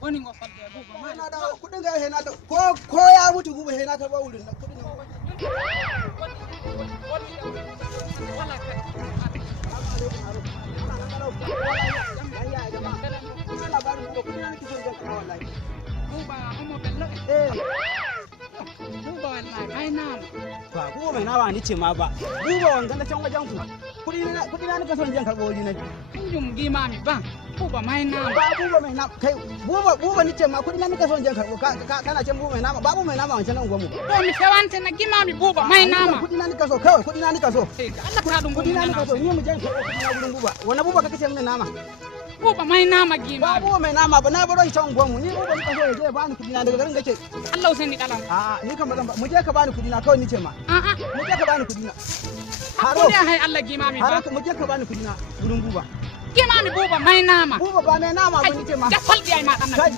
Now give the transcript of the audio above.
bani ngo falde buba ma na da kudin ga hena da ko ya mutu buba hena ka ba wurin na kudin wala ka buba homo bello buba wallahi mai nama ba buba mai nawa ni ce ma ba buba wanga na can wajen ku kudi na nika son jan karbo wuri na kunjum gimami ba buba mai nama ba buba mai nama kai buba ni ce ma kudi na nika son jan karbo kana can buba mai nama ba buba mai nama wancan nan gwamu to mi fewante na gimami buba mai nama kudi na nika so kawai kudi na nika so Allah ka dum kudi na nika so ni mu jan karbo kudi na gurin buba wani buba kake ce mun nama buba mai nama ba gimami buba mai nama ba na baro shi can gwamu ni buba nika so ya je ba ni kudi na daga garin gace Allah sai ni dalan a ni kan bazan ba mu je ka bani kudi na kawai ni ce ma a mu je ka bani kudi na haro ne hai Allah gimami ba haro mu je ka bani kudi na gurin buba gimami buba mai nama buba ba mai nama ba ni ce ma da faldi ai ma dan kai